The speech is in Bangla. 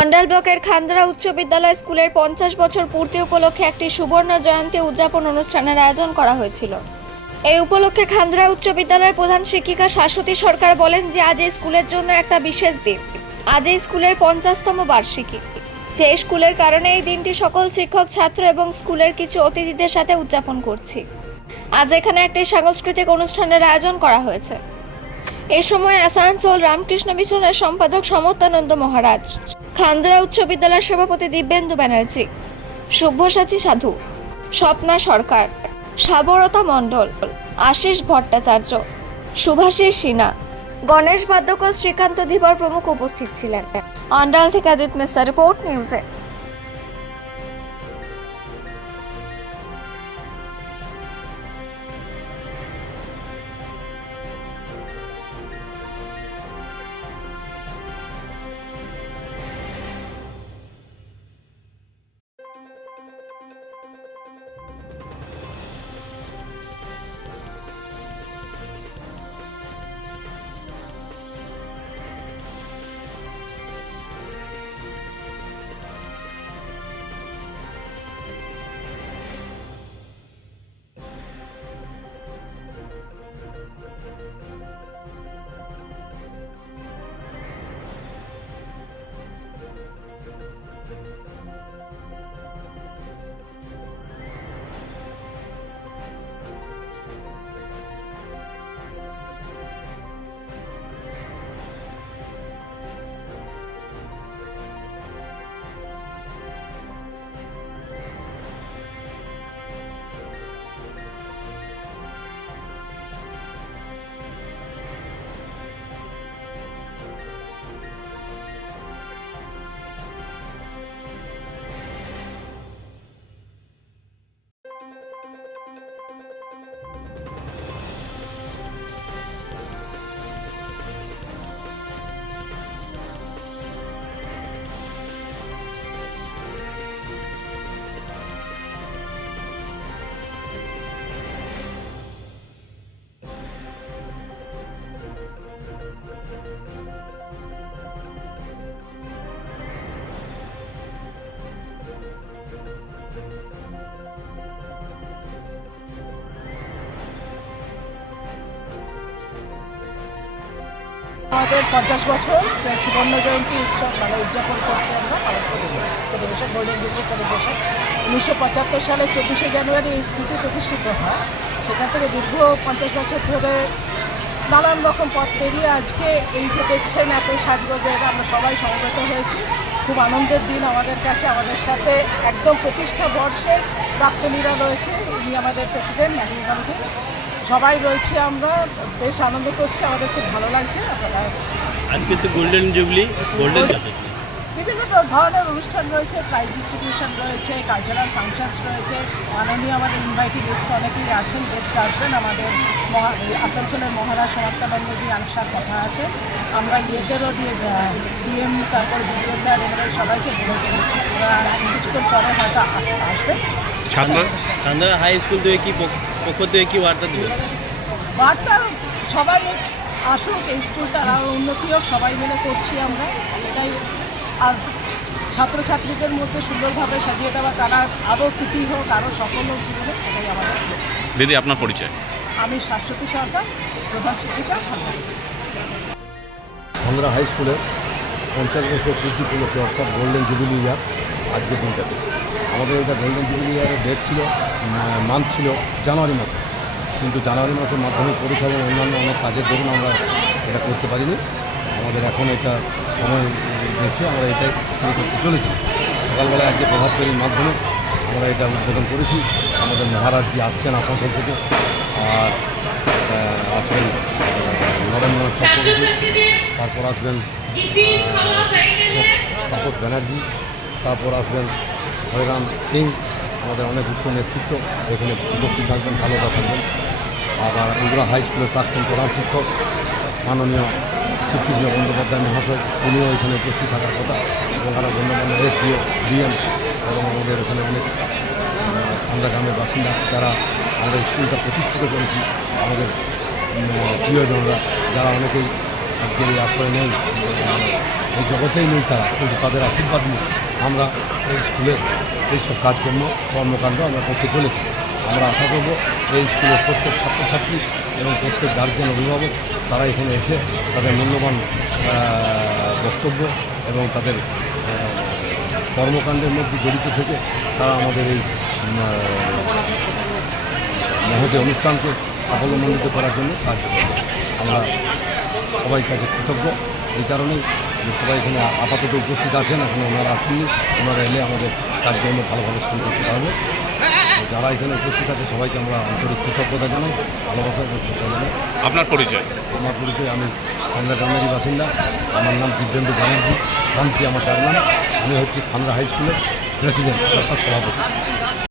অন্ডাল ব্লকের খান্দরা উচ্চ বিদ্যালয় স্কুলের পঞ্চাশ বছর পূর্তি উপলক্ষে একটি সুবর্ণ জয়ন্তী উদযাপন অনুষ্ঠানের আয়োজন করা হয়েছিল। এই উপলক্ষে খান্দরা উচ্চ বিদ্যালয়ের প্রধান শিক্ষিকা শাশ্বতী সরকার বলেন যে, আজ এই স্কুলের জন্য একটা বিশেষ দিন। আজ এই স্কুলের পঞ্চাশতম বার্ষিকী। সেই স্কুলের কারণে এই দিনটি সকল শিক্ষক, ছাত্র এবং স্কুলের কিছু অতিথিদের সাথে উদযাপন করছি। আজ এখানে একটি সাংস্কৃতিক অনুষ্ঠানের আয়োজন করা হয়েছে। এই সময় আসানসোল রামকৃষ্ণ মিশনের সম্পাদক সমতানন্দ মহারাজ, খান্দরা উচ্চ বিদ্যালয়ের সভাপতি দিব্যেন্দু ব্যানার্জি শুভ্যসাচী সাধু, স্বপ্না সরকার, সাবরতা মণ্ডল, আশিস ভট্টাচার্য সুভাষিস সিনহা, গণেশ বাদ্যকর শ্রীকান্ত ধীবর প্রমুখ উপস্থিত ছিলেন। অন্ডাল থেকে অজিত মিশ্রা, রিপোর্ট নিউজে। আমাদের পঞ্চাশ বছর সুবর্ণ জয়ন্তী উৎসব মানে উদযাপন করছি আমরা, পালন করছি। সেলিব্রেশন গোল্ডেন জুবলি সেলিব্রেশন উনিশশো পঁচাত্তর সালে চব্বিশে জানুয়ারি এই স্কুলটি প্রতিষ্ঠিত হয়। সেখান থেকে দীর্ঘ পঞ্চাশ বছর ধরে নানান রকম পথ পেরিয়ে আজকে এই যে দেখছেন এত সাজগোজের, আমরা সবাই সমবেত হয়েছি। খুব আনন্দের দিন আমাদের কাছে, আমাদের সাথে একদম প্রতিষ্ঠা বর্ষের প্রাক্তনীরা রয়েছে। ইনি আমাদের প্রেসিডেন্ট ম্যানেজিং কমিটি সবাই রয়েছে আমরা বেশ আনন্দ করছি আমাদের খুব ভালো লাগছে আপনারা আজকে তো গোল্ডেন জুবলি গোল্ডেন বিভিন্ন ধরনের অনুষ্ঠান রয়েছে প্রাইজ ডিস্ট্রিবিউশন রয়েছে কালচারাল ফাংশনস রয়েছে। মাননীয় আমাদের ইনভাইটি গেস্ট অনেকেই আছেন গেস্ট আসবেন। আমাদের আসানসোলের মহারাজ সমাপ্তানন্দজি আনসার কথা আছে। আমরা ইয়েদেরও ডিএম তারপর বিডিও স্যার এনাদের সবাইকে বলেছি কিছুক্ষণ পরে হয়তো আস- আসবেন। চান্দরা হাই স্কুল থেকে কি পক্ষ থেকে কি বার্তা দেবে বার্তা সবাই আসুক এই স্কুলটা আরও উন্নতি হোক সবাই মিলে করছি আমরা। এটাই। আর ছাত্রছাত্রীদের মধ্যে সুন্দরভাবে সাজিয়ে দেওয়া তারা আরও কৃতি হোক আরও সফল হোক জীবনে সেটাই আমাদের দিদি আপনার পরিচয়? আমি শাশ্বতী সরকার প্রধান শিক্ষিকা স্কুল হাই স্কুলের পঞ্চাশ বছর পূর্তি উপলক্ষে অর্থাৎ গোল্ডেন জুবিলি ইয়ার আজকের দিনটাতে। আমাদের এটা গোল্ডেন জুবিলি ইয়ারের ডেট ছিল মান্থ ছিল জানুয়ারি মাসে। কিন্তু জানুয়ারি মাসে মাধ্যমিক পরীক্ষা এবং অন্যান্য অনেক কাজের দরুন আমরা এটা করতে পারিনি। আমাদের এখন এটা সময় বেশি আমরা এটাই শুরু করতে চলেছি। সকালবেলা আজকে প্রভাতকারীর মাধ্যমে আমরা এটা উদ্বোধন করেছি। আমাদের মহারাজজি আসছেন আসানসোল থেকে। আর আসবেন নরেন্দ্রনাথ চক্রবর্তী তারপর আসবেন তাপস ব্যানার্জি। তারপর আসবেন হরিরাম সিং, আমাদের অনেক উচ্চ নেতৃত্ব, এখানে উপস্থিত থাকবেন ভালোটা থাকবেন। আবার ইন্দিরা হাই স্কুলের প্রাক্তন প্রধান শিক্ষক, মাননীয় শিবকৃষ্ণ বন্দ্যোপাধ্যায় মহাশয়, উনিও এখানে উপস্থিত থাকার কথা। এবং আরও গণ্যমান্য এসডিও, ডিএম এবং আমাদের এখানে অনেক আমরা গ্রামের বাসিন্দা যারা আমাদের স্কুলটা প্রতিষ্ঠিত করেছি, আমাদের প্রিয়জনরা, যারা অনেকেই আজকে এই আশ্রয় নেই এই জগতেই নেই তারা, কিন্তু তাদের আশীর্বাদ নিয়ে আমরা এই স্কুলের এইসব কাজকর্ম, কর্মকাণ্ড আমরা করতে চলেছি। আমরা আশা করব এই স্কুলের প্রত্যেক ছাত্রছাত্রী এবং প্রত্যেক গার্জেন অভিভাবক তারা এখানে এসে তাদের মূল্যবান বক্তব্য এবং তাদের কর্মকাণ্ডের মধ্যে জড়িত থেকে তারা আমাদের এই মহতী অনুষ্ঠানকে সাফল্যমণ্ডিত করার জন্য সাহায্য করবে। আমরা সবাই কাছে কৃতজ্ঞ। এই কারণেই যে সবাই এখানে আপাতত উপস্থিত আছেন এখন ওনারা আসেননি। ওনারা এলে আমাদের কাজকর্ম ভালোভাবে শুরু করতে পারব। যারা এখানে উপস্থিত আছে সবাইকে আমরা আন্তরিক কৃতজ্ঞতা জানাই ভালোবাসা এবং শ্রদ্ধা জানাই। আপনার পরিচয়? আমার পরিচয় আমি খান্ডা গ্রামেরই বাসিন্দা। আমার নাম দিব্যেন্দু ব্যানার্জি। শান্তি আমার ডাক নাম। আমি হচ্ছি খান্ডা হাই স্কুলের প্রেসিডেন্ট অর্থাৎ সভাপতি।